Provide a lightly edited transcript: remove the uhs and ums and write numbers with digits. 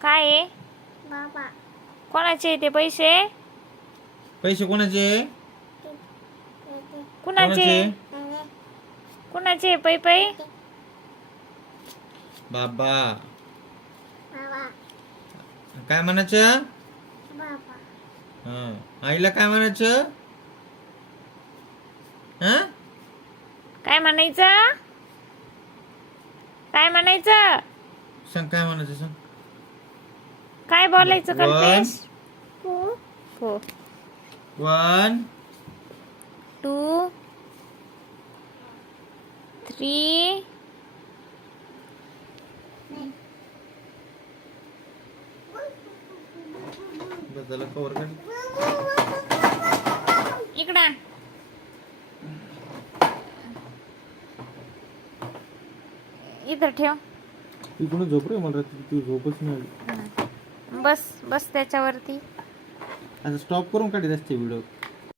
काय आहे? बाबा कोणाचे ते पैसे? पैसे कोणाचे? कुणाचे? कुणाचे पै पै? बाबा. बाबा काय म्हणायचं? बाबा हा आईला काय म्हणायचं? हा काय म्हणायचं? काय म्हणायचं? सांग काय म्हणायचं सांग. काय बोलायचं कल्पेश? कू हो. 1 2 3 बदला कवर कर. इकडं इथं ठेव. तिकडून झोप रे, मला ती झोपच नाही आली. बस बस त्याच्यावरती. आता स्टॉप करून काढत असते व्हिडिओ.